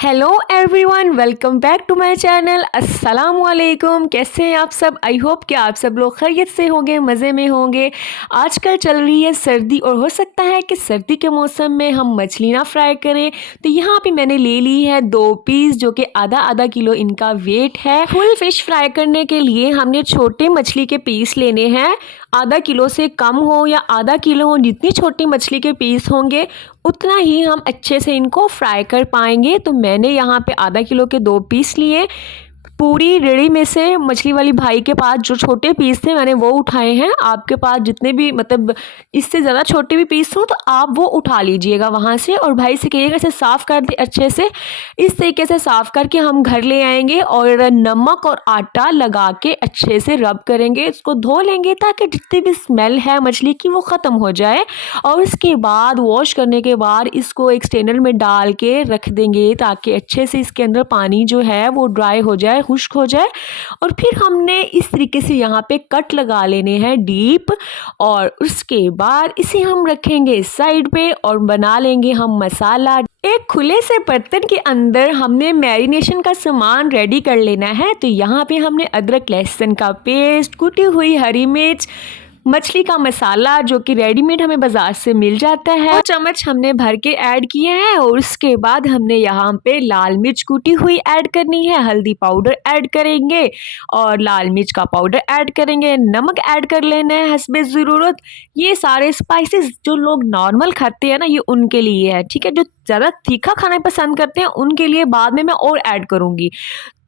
Hello everyone, welcome back to my channel. अस्सलाम वालेकुम। कैसे हैं आप सब? आई होप कि आप सब लोग खैरियत से होंगे, मज़े में होंगे। आजकल चल रही है सर्दी और हो सकता है कि सर्दी के मौसम में हम मछली ना फ्राई करें, तो यहाँ पे मैंने ले ली है 2 पीस जो कि आधा आधा किलो इनका वेट है। फुल फिश फ्राई करने के लिए हमने छोटे मछली के पीस लेने हैं। आधा किलो से कम हो या आधा किलो हो, जितनी छोटी मछली के पीस होंगे उतना ही हम अच्छे से इनको फ्राई कर पाएंगे। तो मैंने यहाँ पे आधा किलो के 2 पीस लिए। पूरी रेडी में से मछली वाली भाई के पास जो छोटे पीस थे मैंने वो उठाए हैं। आपके पास जितने भी मतलब इससे ज़्यादा छोटे भी पीस हो तो आप वो उठा लीजिएगा वहाँ से, और भाई से कहिएगा इसे साफ़ कर दे अच्छे से। इस तरीके से साफ़ करके हम घर ले आएंगे और नमक और आटा लगा के अच्छे से रब करेंगे। इसको धो लेंगे ताकि जितनी भी स्मेल है मछली की वो ख़त्म हो जाए, और उसके बाद वॉश करने के बाद इसको एक स्ट्रेनर में डाल के रख देंगे ताकि अच्छे से इसके अंदर पानी जो है वो ड्राई हो जाए, खुश्क हो जाए। और फिर हमने इस तरीके से यहाँ पे कट लगा लेने हैं डीप, और उसके बाद इसे हम रखेंगे साइड पे और बना लेंगे हम मसाला। एक खुले से बर्तन के अंदर हमने मैरिनेशन का सामान रेडी कर लेना है। तो यहाँ पे हमने अदरक लहसुन का पेस्ट, कुटी हुई हरी मिर्च, मछली का मसाला जो कि रेडीमेड हमें बाजार से मिल जाता है, 2 चम्मच हमने भर के ऐड किए हैं। और उसके बाद हमने यहाँ पे लाल मिर्च कूटी हुई ऐड करनी है, हल्दी पाउडर ऐड करेंगे और लाल मिर्च का पाउडर ऐड करेंगे, नमक ऐड कर लेना है हस्बे ज़रूरत। ये सारे स्पाइसेस जो लोग नॉर्मल खाते हैं ना, ये उनके लिए है, ठीक है। जो ज़्यादा तीखा खाना पसंद करते हैं उनके लिए बाद में मैं और ऐड करूँगी।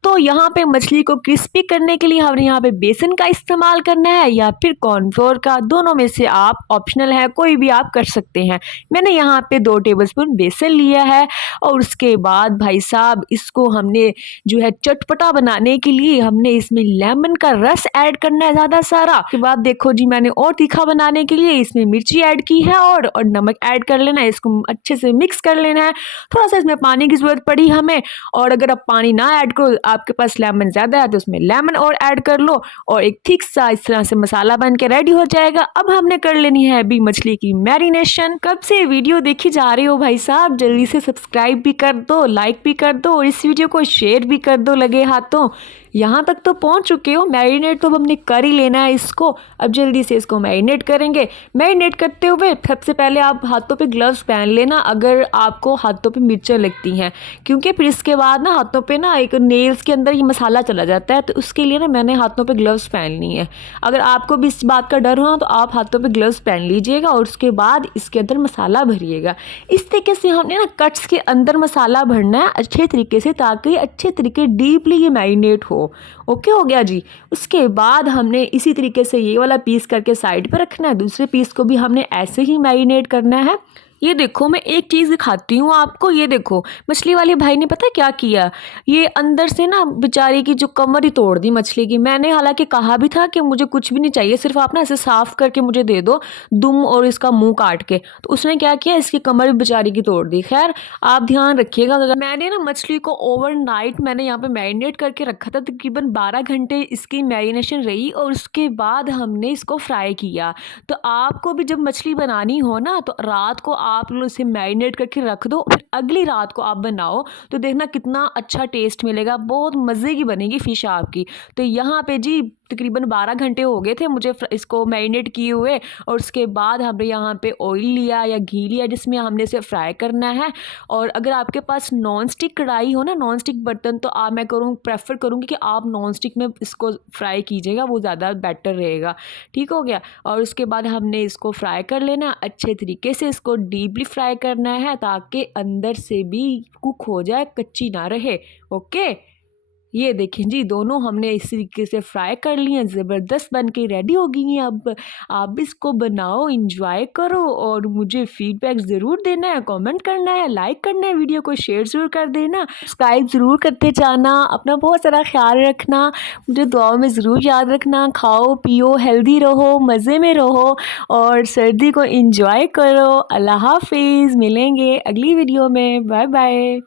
तो यहाँ पे मछली को क्रिस्पी करने के लिए हमने यहाँ पे बेसन का इस्तेमाल करना है या फिर कॉर्नफ्लोर का, दोनों में से आप ऑप्शनल है, कोई भी आप कर सकते हैं। मैंने यहाँ पे 2 टेबलस्पून बेसन लिया है। और उसके बाद भाई साहब इसको हमने जो है चटपटा बनाने के लिए हमने इसमें लेमन का रस ऐड करना है ज़्यादा सारा। उसके बाद देखो जी, मैंने और तीखा बनाने के लिए इसमें मिर्ची ऐड की है और नमक ऐड कर लेना है। इसको अच्छे से मिक्स कर लेना है। थोड़ा सा इसमें पानी की ज़रूरत पड़ी हमें, और अगर आप पानी ना ऐड करो, आपके पास लेमन ज़्यादा है तो उसमें लेमन और ऐड कर लो, और एक थिक सा इस तरह से मसाला बन के रेडी हो जाएगा। अब हमने कर लेनी है अभी मछली की मैरिनेशन। कब से वीडियो देखी जा रही हो भाई साहब, जल्दी से सब्सक्राइब भी कर दो, लाइक भी कर दो और इस वीडियो को शेयर भी कर दो लगे हाथों। यहाँ तक तो पहुँच चुके हो, मैरिनेट तो हमने कर ही लेना है इसको। अब जल्दी से इसको मैरिनेट करेंगे। मैरिनेट करते हुए सबसे पहले आप हाथों पे ग्लव्स पहन लेना अगर आपको हाथों पे मिर्चें लगती हैं, क्योंकि फिर इसके बाद ना हाथों पे ना एक नेल्स के अंदर ये मसाला चला जाता है। तो उसके लिए ना मैंने हाथों पे ग्लव्स पहन ली है। अगर आपको भी इस बात का डर हो तो आप हाथों पे ग्लव्स पहन लीजिएगा और उसके बाद इसके अंदर मसाला भरिएगा। इस तरीके से हमने ना कट्स के अंदर मसाला भरना है अच्छे तरीके से, ताकि अच्छे तरीके डीपली ये मैरिनेट हो। ओके हो गया जी। उसके बाद हमने इसी तरीके से ये वाला पीस करके साइड पर रखना है, दूसरे पीस को भी हमने ऐसे ही मैरिनेट करना है। ये देखो, मैं एक चीज़ दिखाती हूँ आपको। ये देखो, मछली वाले भाई ने पता क्या किया, ये अंदर से ना बेचारी की जो कमर ही तोड़ दी मछली की। मैंने हालांकि कहा भी था कि मुझे कुछ भी नहीं चाहिए, सिर्फ आप ना ऐसे साफ़ करके मुझे दे दो, दुम और इसका मुंह काट के। तो उसने क्या किया, इसकी कमर भी बेचारी की तोड़ दी। खैर आप ध्यान रखिएगा। मैंने ना मछली को ओवरनाइट मैंने यहाँ पर मैरिनेट करके रखा था, तकरीबन 12 घंटे इसकी मैरिनेशन रही, और उसके बाद हमने इसको फ्राई किया। तो आपको भी जब मछली बनानी हो ना, तो रात को आप लोग इसे मैरिनेट करके रख दो, फिर अगली रात को आप बनाओ तो देखना कितना अच्छा टेस्ट मिलेगा, बहुत मज़े की बनेगी फ़िश आपकी। तो यहाँ पे जी तकरीबन 12 घंटे हो गए थे मुझे इसको मैरिनेट किए हुए, और उसके बाद हमने यहाँ पे ऑयल लिया या घी लिया जिसमें हमने इसे फ्राई करना है। और अगर आपके पास नॉन स्टिक कढ़ाई हो ना, नॉन स्टिक बर्तन, तो मैं प्रेफर करूँगी कि आप नॉन स्टिक में इसको फ्राई कीजिएगा, वो ज़्यादा बेटर रहेगा। ठीक हो गया। और उसके बाद हमने इसको फ्राई कर लेना अच्छे तरीके से, इसको डीपली फ्राई करना है ताकि अंदर से भी कुक हो जाए, कच्ची ना रहे। ओके, ये देखें जी, दोनों हमने इस तरीके से फ्राई कर लिए हैं, ज़बरदस्त बन के रेडी हो गई हैं। अब आप भी इसको बनाओ, इंजॉय करो और मुझे फीडबैक ज़रूर देना है, कमेंट करना है, लाइक करना है, वीडियो को शेयर ज़रूर कर देना, सब्सक्राइब ज़रूर करते जाना। अपना बहुत सारा ख्याल रखना, मुझे दुआओं में ज़रूर याद रखना। खाओ पियो, हेल्दी रहो, मज़े में रहो और सर्दी को इंजॉय करो। अल्लाह हाफिज़, मिलेंगे अगली वीडियो में। Bye bye.